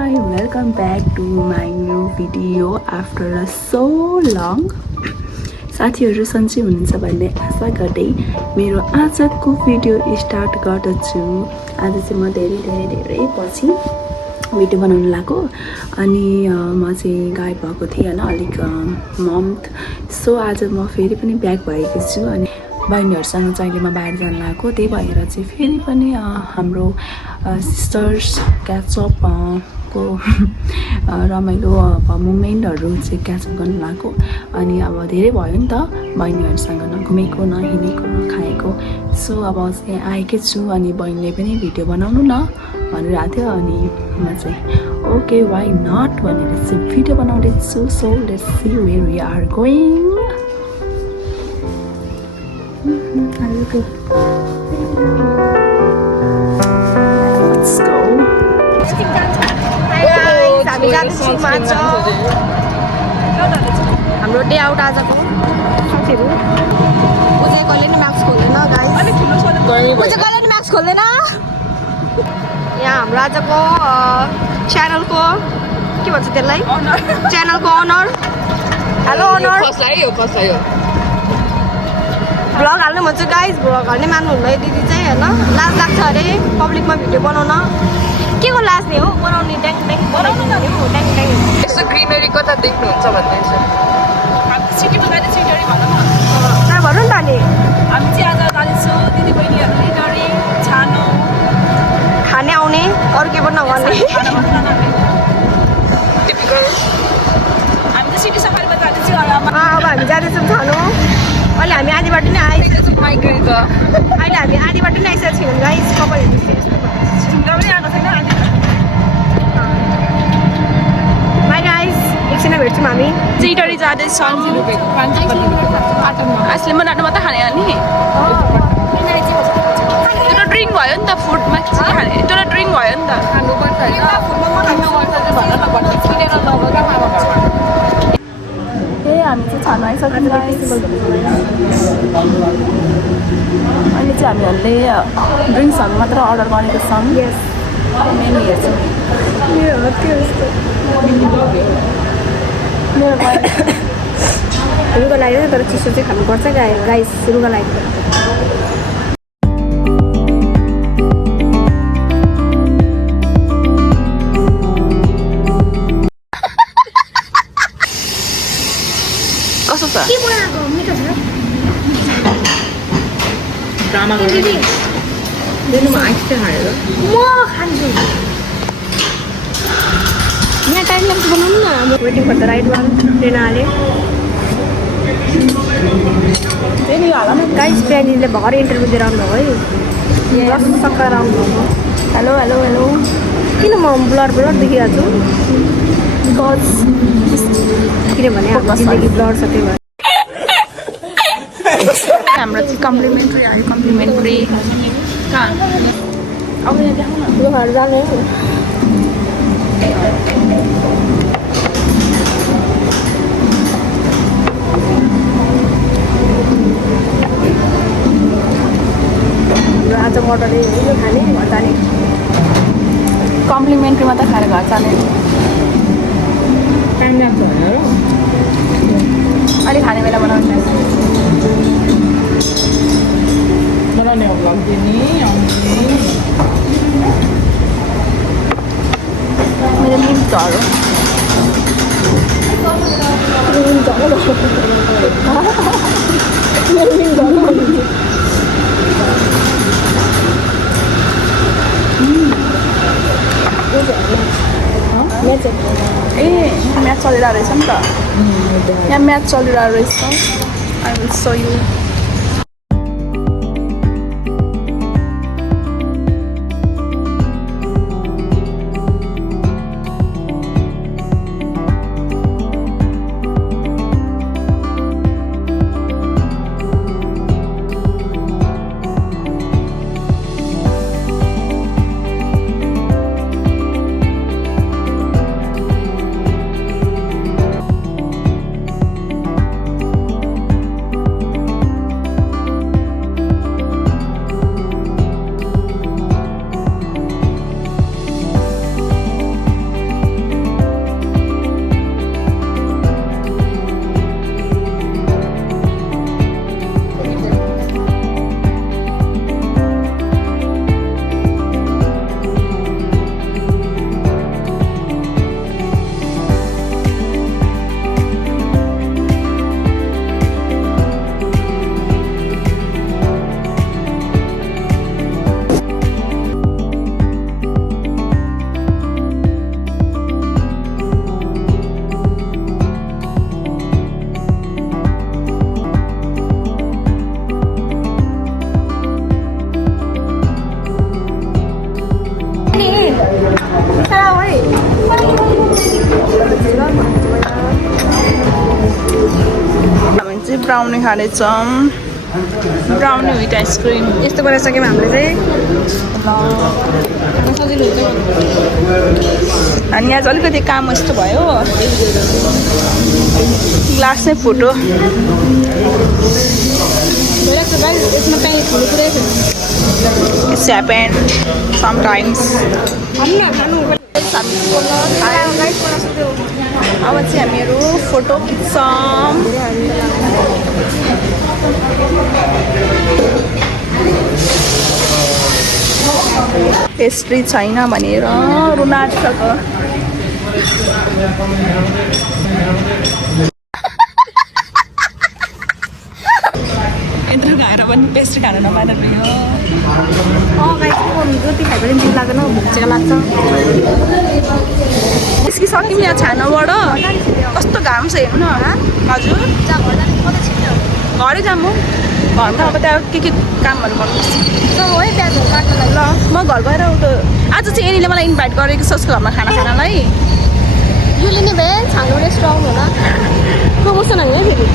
Hi, welcome back to my new video after so long. साथीहरु सन्चै हुनुहुन्छ भन्ने आशा गर्दै मेरो आजको भिडियो स्टार्ट गर्दछु। आज चाहिँ म धेरै पछि भिडियो बनाउन लागेको अनि म चाहिँ गायब भएको थिएँ हैन अलिक मन्थ। सो आज म फेरि पनि ब्याक भएको छु अनि बहिनीहरुसँग चाहिँ अहिले म बाहिर जान लागेको। त्यही भएर चाहिँ फेरि पनि हाम्रो सिस्टर्स क्याचअप को रमाइलो मोमेन्टहरु चाहिँ क्याचअप गर्न लागेको। अनि अब धेरै भयो नि त बहिनीहरुसँग नघुमेको नहिँडेको नखाएको। सो अब चाहिँ आएकै छु अनि बहिनीले पनि भिडियो बनाउनु न भनिरहेको थियो अनि म चाहिँ ओके व्हाई नट भनेर चाहिँ भिडियो बनाउँदै छु। So let's see where we are going. Let's go. हामी जाँदैछौँ माछा हाम्रो डे आउट आजको साथीहरु। उजै कहिले नि म्याक्स खोल्दैन गाइस, उजै कहिले नि म्याक्स खोल्दैन। यहाँ हाम्रो आजको च्यानलको के भन्छ त्यसलाई, च्यानलको ओनर। हेलो ओनर, भ्लग हाल्नु भन्छ गाइस, भ्लग हाल्ने मान्नु हुँदैन दिदी चाहिँ हैन। लाज लाग्छ अरे पब्लिकमा भिडियो बनाउन। के को लाज नि हो, बनाउने ट्याङ ट्याङ बनाउनु न हो ट्याङ ट्याङ। यसो ग्रीनरी कता देख्नुहुन्छ भन्दै छ। हामी सिटीमा जाने सिटरी भनौँ न। कहाँ भनौँ न नि, हामी चाहिँ आज जाँदैछौँ दिदी बहिनीहरू लिटरी छानो खाने आउने अरू के पनि नगर्ने। टिपिकल हामी चाहिँ सिटी सफारीमा जाँदैछौँ। अब हामी जाँदैछौँ खानु। अहिले हामी आधी बाटो नै आइसकेको छौँ। माइग्रेन त अहिले हामी आधी बाटो नै आइसकेको छौँ गाइस। कपाल झुम्रा पनि आएको छैन आधी। बाई गाइस, एकछिन भेट्छौँ हामी। सिटरी जाँदैछौँ। आजले मनाउनु मात्रै खाने अनि त्यो ड्रिङ्क भयो नि त, फुडमा चाहिँ खाने त्यो ड्रिङ्क भयो नि त। खानुपर्छ हैन। हामी चाहिँ छानो आइसक्यौँ अहिले चाहिँ हामीहरूले ड्रिङ्क्सहरू मात्र अर्डर गरेको छौँ। मेनु हेर्छौँ। रुगा लाग्यो तर चिसो चाहिँ खानुपर्छ गाइस, रुगा लाग्यो। कस्तो छ? के बनाएको मिठो छ? ड्रामा गर्नु दिनुमा आइसक्रिम हालेर म खान्छु। यहाँ टाइम लाग्छ बनाउनु न। Waiting for the right one. Train हाले गाइस। प्रेनीले भर्खर इन्टरभ्यू दिएर आउनुभयो है। सक्कर आउनुभयो। Hello hello hello. किन म ब्लर देखिरहेको छु? बिकज किनभने हाम्रो जिन्दगी ब्लर छ त्यही भएर। हाम्रो चाहिँ कम्प्लिमेन्ट्री आयो। कम्प्लिमेन्ट्री कहाँ अब यहाँ देखाउन यो घर जाने हो। आज मोटरले यो खाने घर जाने। कम्प्लिमेन्ट्री मात्रै खाएर घर जाने। टाइम लाग्छ भनेर अहिले खाने बेला बनाउनु बनाउने हो भ्लग दिने आउने। मेरो लिम्चहरू ए म्याच चलिरहेको रहेछ नि त। यहाँ म्याच चलिरहेको रहेछ। I will so you. हामी चाहिँ ब्राउनी खाँदैछौँ ब्राउनी विथ आइसक्रिम यस्तो बनाइसक्यौँ हामीले चाहिँ सजिलो हुन्छ अनि आज अलिकति काम यस्तो भयो ग्लास चाहिँ फुट्यो भइरहेको छ गाइस यसमा प्याकेट खानु पुरै छ It's happened sometimes. अब चाहिँ हामीहरू फोटो खिच्छौँ पेस्ट्री छैन भनेर रुन आँटिसक्यो यत्रो खाएर पनि पेस्ट्री खानु नपाएर भयो जति खायो भने जिउ लाग्दैन भोक चाहिँ लाग्छ निस्किसक्यौँ यहाँ छानाबाट कस्तो घाम छ हेर्नु न हजुर घरै जाऊँ घरमा अब त्यहाँ के कामहरू गर्नुपर्छ ल म घर गएर आज चाहिँ एनीले मलाई इन्भाइट गरेको छ उसको घरमा खाना खानलाई योले नै भए छानो रेस्टुरेन्ट होला प्रमोसन होइन फेरि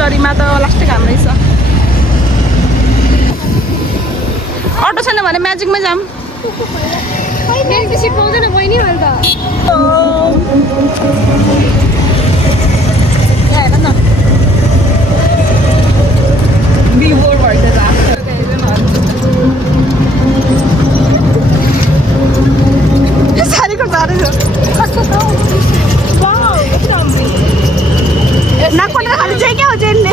डरीमा त लास्टै घाम रहेछ अटो छैन भने म्याजिकमै जाऊँ सिट पाउँदैन बहिनी मैले त हेर न बिफोर भइसक्यो सारीको साह्रै छ कस्तो छ नाकपटेर खानु चाहिँ क्या हो जेलले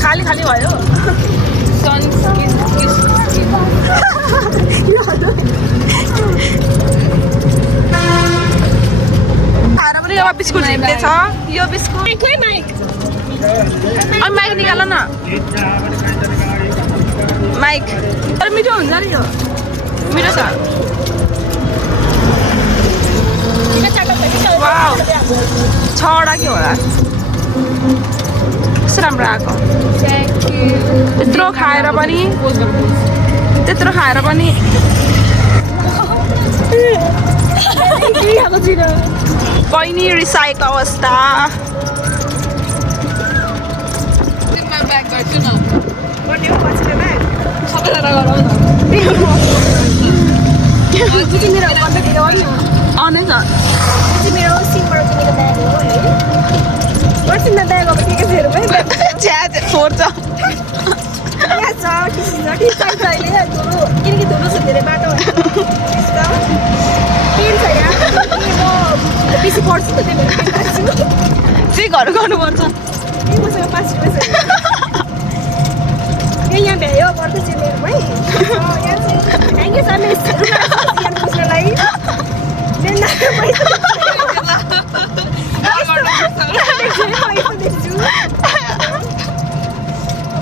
खाली खाली भयो खाएर पनि यो बिस्कुट झिक्दैछ यो बिस्कुट अनि माइक निकाल न माइक तर मिठो हुन्छ नि यो मिठो छ वाउ छवटा के होला कस्तो राम्रो आएको त्यत्रो खाएर पनि बहिनी रिसाएको अवस्था मेरो सिमबाट चाहिँ मेरो ब्याग हो है पर्सिनमा ब्याग अब के चाहिँ हेरौँ है फोर्छ यहाँ छ टिसी छ अहिले किनकि धुलो छ धेरै बाटो पेन छ यहाँ म बेसी पढ्छु त त्यही भएर पेन राख्छु चाहिँ घर गर्नुपर्छ मसँग 5 रुपियाँ छ यहाँ भ्यायो पर्दै चाहिँ मेरो है यहाँ चाहिँ थ्याङ्क यू सर मेरो बुझ्नलाई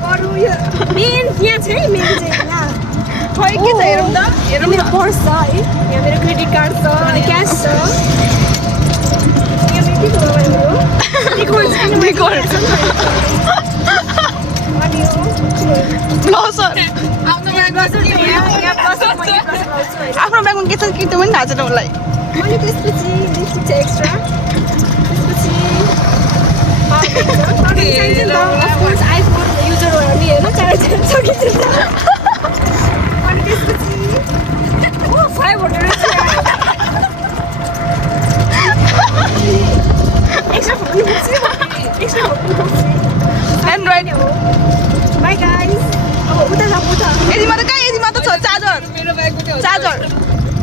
अरू यो मेन यहाँ छ है मेन चाहिँ यहाँ खोइ के छ हेरौँ त हेरौँ मेरो पर्स छ है यहाँ मेरो क्रेडिट कार्ड छ क्यास छ यहाँ मेरो के कुरा गरेको आफ्नो ब्यागमा के छ कि त्यो पनि थाहा छैन उसलाई अनि त्यसपछि लिपस्टिक छ एक्स्ट्रा त्यसपछि अफकोर्स आइफोन युजर हो भने होइन चार्ज सकिन्छ अनि त्यसपछि 500 एक्स्ट्रा फोन एन्ड्रोइड हो बाई गाइस अब उता छ उता यदि मात्र कहाँ यदि मात्र छ चार्जर चार्जर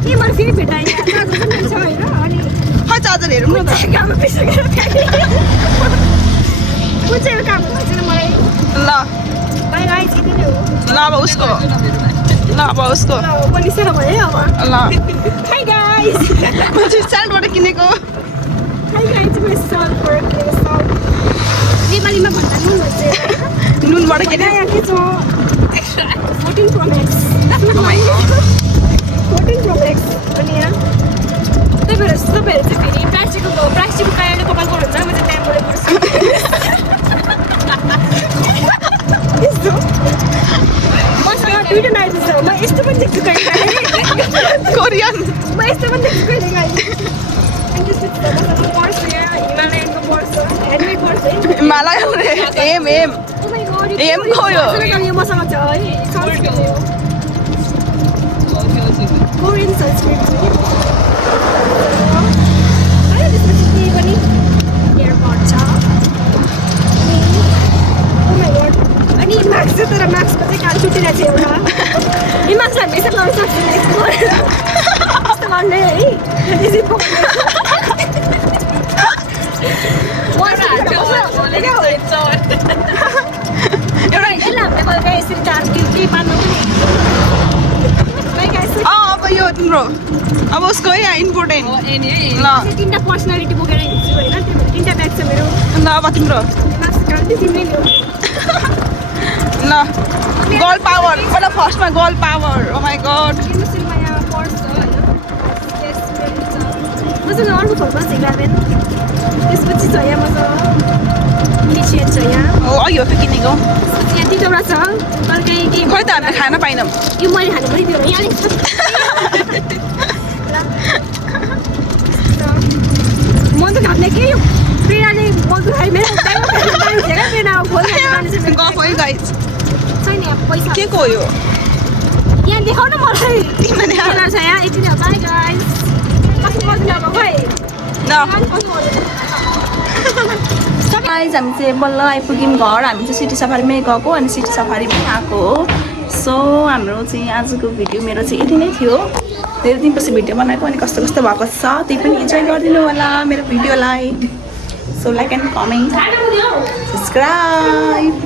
के मैले फेरि भेटाएँ चार्जर पनि छ होइन अनि खै चार्जर हेरौँ न त काम पिसकेर कुन चाहिँ काम गर्छ मलाई ल बाई गाइस यति नै हो ल अब उसको बनिसेर भयो अब ल हाई गाइस म चाहिँ स्ट्यान्डबाट किनेको हाई गाइस मेरो सलबाट किनेको सल नेपालीमा भन्दा नुन भन्छ नुनबाट किने यहाँ के छ 14 Pro Max 14 प्रोमेक्स अनि यहाँ तपाईँहरू चाहिँ फेरि प्लास्टिकको कारणले कपाल गर्नुहुन्छ म चाहिँ त्यहाँबाट गर्छु यस्तो मसँग दुईवटा नाइट छ म यस्तो पनि देख्छु कहिले कोरियन म यस्तो पनि देख्छु कहिले काहीँ अनि त्यसपछि मसँग पर्स यहाँ हिमालयनको पर्स ह्यान्डमेड पर्स है हिमालय एम एम एम खोयो यो मसँग छ है कोरियन संस्कृति अनि त्यसपछि त्यही पनि एयरपोर्ट छ अनि मार्क्स छ तर मार्क्सको चाहिँ कान छुटिरहेको छ एउटा यो मार्क्स हामीले यसरी लगाउन सक्छौँ यस्तो गर्ने है त्यसै एउटा यसलाई हामीले कहिले यसरी चार केही पार्नु पनि अब यो तिम्रो अब उसको है इम्पोर्टेन्ट ल तिनवटा पर्सनालिटी बोकेर हिँड्छु होइन त्यो भएर तिनवटा ब्याग छ मेरो ल अब तिम्रो मार्क्स कार्ड चाहिँ तिमीले ल्याऊ ल गर्ल पावर पहिला फर्स्टमा girl power oh my god युनिभर्सिटीमा यहाँ पर्स छ होइन मसँग अर्को फोनमा छ 11 त्यसपछि छ यहाँ मसँग मिसियन छ यहाँ हो अघि हो त किनेको त्यसपछि यहाँ तिनवटा छ तर कहीँ के खोइ त हामीले खान पाइनौँ यो मैले खानु पनि दियो यहाँ म त खाने के यो प्रेरणाले मजदुर खाइ मेरो प्रेरणा खोल्ने गफ है गाइस छैन यहाँ पैसा के को हो यो यहाँ देखाउ न मलाई तिमीले देखाउन छ यहाँ यति नै हो बाई गाइस कति बज्नु अब भाइ ल गाइस हामी चाहिँ बल्ल आइपुग्यौँ घर हामी चाहिँ सिटी सफारीमै गएको अनि सिटी सफारीमै आएको हो सो हाम्रो चाहिँ आजको भिडियो मेरो चाहिँ यति नै थियो धेरै दिनपछि भिडियो बनाएको अनि कस्तो कस्तो भएको छ त्यही पनि इन्जोय गरिदिनु होला मेरो भिडियोलाई so like and comment subscribe